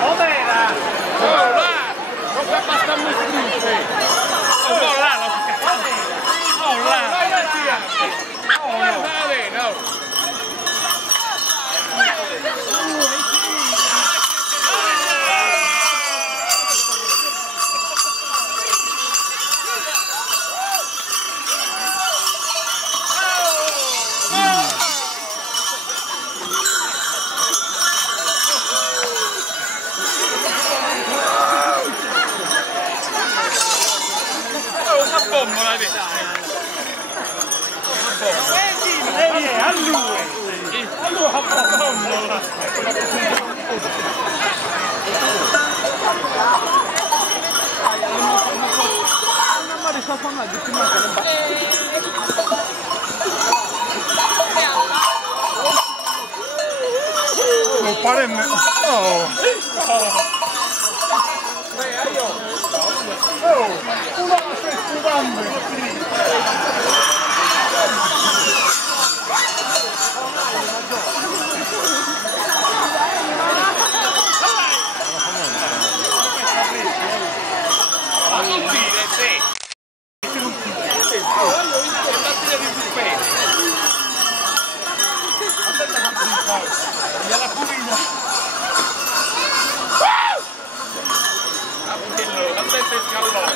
Com'era? Oh là! Non fa basta muy triste! Oh là! Oh là! Oh là! No! Bombola di a lui! Allora bombola! Non pare me... Oh! Una stai scudando! Nella curina! Aspetta il scallone!